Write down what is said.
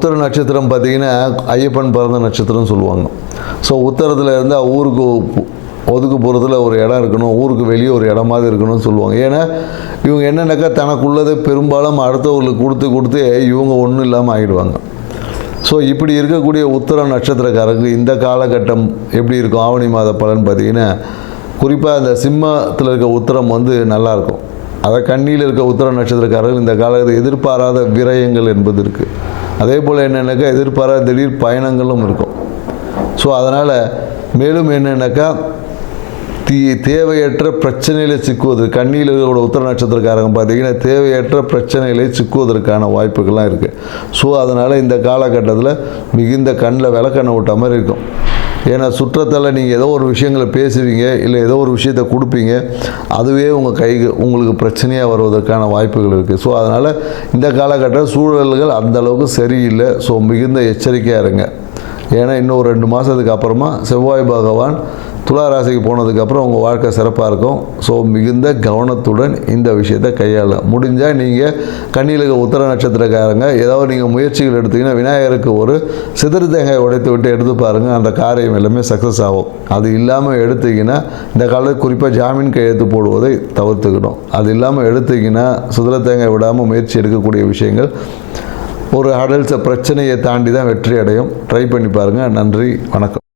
உத்தர நட்சத்திரம் பார்த்திங்கன்னா ஐயப்பன் பிறந்த நட்சத்திரம்னு சொல்லுவாங்க. ஸோ உத்தரத்தில் இருந்தால் ஊருக்கு ஒதுக்குப்புறத்தில் ஒரு இடம் இருக்கணும், ஊருக்கு வெளியே ஒரு இடமாவது இருக்கணும்னு சொல்லுவாங்க. ஏன்னா இவங்க என்னென்னாக்கா தனக்குள்ளதை பெரும்பாலும் அடுத்தவர்களுக்கு கொடுத்து இவங்க ஒன்றும் இல்லாமல் ஆகிடுவாங்க. ஸோ இப்படி இருக்கக்கூடிய உத்தர நட்சத்திரக்காரருக்கு இந்த காலகட்டம் எப்படி இருக்கும்? ஆவணி மாத பலன் பார்த்திங்கன்னா குறிப்பாக அந்த சிம்மத்தில் இருக்க உத்தரம் நல்லாயிருக்கும். அதை கண்ணியில் இருக்க உத்தர நட்சத்திரக்காரர்கள் இந்த காலகட்டத்தில் எதிர்பாராத விரயங்கள் என்பது இருக்குது. அதே போல் என்னென்னாக்கா எதிர்பாராத திடீர் பயணங்களும் இருக்கும். ஸோ அதனால் மேலும் என்னென்னாக்கா தேவையற்ற பிரச்சனையில் சிக்குவது, கண்ணியில் இருக்கிற உத்தர நட்சத்திரக்காரங்க பார்த்திங்கன்னா தேவையற்ற பிரச்சனைகளை சிக்குவதற்கான வாய்ப்புகள்லாம் இருக்குது. ஸோ அதனால் இந்த காலகட்டத்தில் மிகுந்த கண்ணில் விளக்கெண்ணெய் விட்ட மாதிரி இருக்கும். ஏன்னா சுற்றத்தால் நீங்கள் ஏதோ ஒரு விஷயங்களை பேசுவீங்க, இல்லை ஏதோ ஒரு விஷயத்தை கொடுப்பீங்க, அதுவே உங்களுக்கு பிரச்சனையாக வருவதற்கான வாய்ப்புகள் இருக்குது. ஸோ அதனால் இந்த காலகட்ட சூழல்கள் அந்தளவுக்கு சரியில்லை. ஸோ மிகுந்த எச்சரிக்கையாக இருங்க. ஏன்னா இன்னும் 2 மாதத்துக்கு அப்புறமா செவ்வாய் பகவான் துலா ராசிக்கு போனதுக்கப்புறம் உங்கள் வாழ்க்கை சிறப்பாக இருக்கும். ஸோ மிகுந்த கவனத்துடன் இந்த விஷயத்தை கையாள முடிஞ்சால் நீங்கள் கண்ணியில் உத்தர நட்சத்திரக்காரங்க ஏதாவது நீங்கள் முயற்சிகள் எடுத்திங்கன்னா விநாயகருக்கு ஒரு சிதறு தேங்காய் உடைத்து விட்டு எடுத்து பாருங்கள், அந்த காரியம் எல்லாமே சக்ஸஸ் ஆகும். அது இல்லாமல் எடுத்திங்கன்னா இந்த காலத்தில் குறிப்பாக ஜாமீன் கையெழுத்து போடுவதை தவிர்த்துக்கணும். அது இல்லாமல் எடுத்திங்கன்னா சிதறு தேங்காய் விடாமல் முயற்சி எடுக்கக்கூடிய விஷயங்கள் ஒரு அடல்ட்ஸை பிரச்சனையை தாண்டி தான் வெற்றி அடையும். ட்ரை பண்ணி பாருங்கள். நன்றி, வணக்கம்.